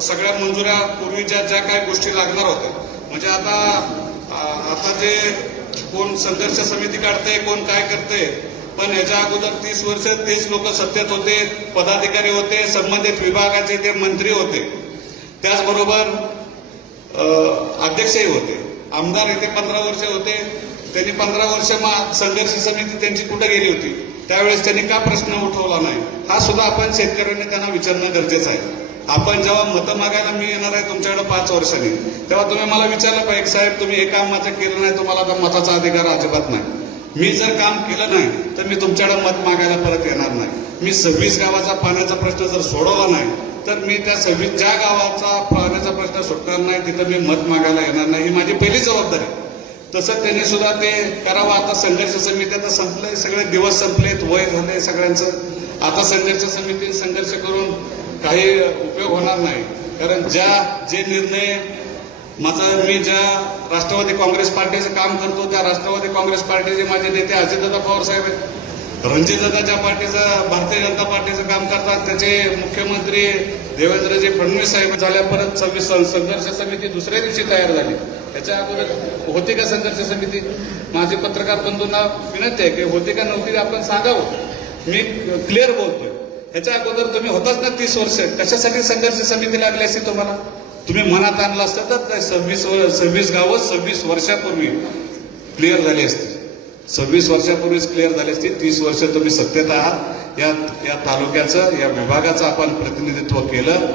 सगळ्या मंजुऱ्या पूर्वीच्या ज्या काही गोष्टी लागणार होत्या. म्हणजे आता आता जे कोण संघर्ष समिती काढते कोण काय करते पण याच्या अगोदर तीस वर्ष तेच लोक सत्तेत होते पदाधिकारी होते संबंधित विभागाचे ते मंत्री होते. त्याचबरोबर अध्यक्षही होते. आमदार येथे पंधरा वर्ष होते. त्यांनी पंधरा वर्ष मा- संघर्ष समिती त्यांची कुठे गेली होती? त्यावेळेस त्यांनी का प्रश्न उठवला नाही? हा सुद्धा आपण शेतकऱ्यांनी त्यांना विचारणं गरजेचं आहे. आपण जेव्हा मतं मागायला मी येणार आहे तुमच्याकडे पाच वर्षांनी तेव्हा तुम्ही मला विचारलं पाहिजे साहेब तुम्ही हे काम माझं केलं नाही तुम्हाला आता मताचा अधिकार अजिबात नाही. मी जर काम केलं नाही तर मी तुमच्याकडे मत मागायला परत येणार नाही. मी सव्वीस गावाचा पाण्याचा प्रश्न जर सोडवला नाही तर मी त्या सव्वीस ज्या गावाचा पाण्याचा प्रश्न सुटणार नाही तिथं मी मत मागायला येणार नाही. ही माझी पहिली जबाबदारी तसं त्यांनी सुद्धा ते करावं. आता संघर्ष समिती आता संपलंय सगळे दिवस संपलेत वय झाले सगळ्यांचं. आता संघर्ष समिती संघर्ष करून काही उपयोग होणार नाही. कारण ज्या जे निर्णय माझं मी ज्या राष्ट्रवादी काँग्रेस पार्टीचं काम करतो त्या राष्ट्रवादी काँग्रेस पार्टीचे माझे नेते अजितदादा पवार साहेब आहेत. रणजितदादा ज्या पार्टीचं भारतीय जनता पार्टीचं काम करतात त्याचे मुख्यमंत्री देवेंद्रजी फडणवीस साहेब झाल्या परत सव्वीस संघर्ष समिती दुसऱ्या दिवशी तयार झाली. त्याच्या अगोदर होती का संघर्ष समिती. माझे पत्रकार बंधूंना विनंती आहे की होती का नव्हती आपण सांगावं. मी क्लिअर बोलतोय. ह्याच्या अगोदर तुम्ही होताच ना तीस वर्ष. कशासाठी संघर्ष समिती लागली असती तुम्हाला? तुम्ही मनात आणलं असतं तर ते सव्वीस सव्वीस गावं सव्वीस वर्षापूर्वी क्लिअर झाली असती. सव्वीस वर्षापूर्वीच क्लिअर झाली असती. तीस वर्ष तुम्ही सत्तेत आहात. या या तालुक्याचं या विभागाचं आपण प्रतिनिधित्व केलं.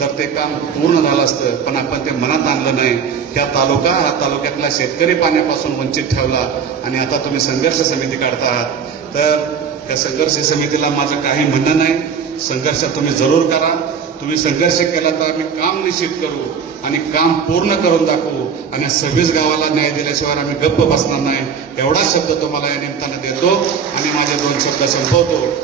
तर ते काम पूर्ण झालं असतं. पण आपण ते मनात आणलं नाही. ह्या तालुका हा तालुक्यातला शेतकरी पाण्यापासून वंचित ठेवला. आणि आता तुम्ही संघर्ष समिती काढता आहात. तर त्या संघर्ष समितीला माझं काही म्हणणं नाही. संघर्ष तुम्ही जरूर करा. तुम्ही संघर्ष केला तर आम्ही काम निश्चित करू आणि काम पूर्ण करून दाखवू. आणि सव्वीस गावाला न्याय दिल्याशिवाय आम्ही गप्प बसणार नाही. एवढाच शब्द तुम्हाला या निमित्तानं देतो आणि माझे दोन शब्द संपवतो.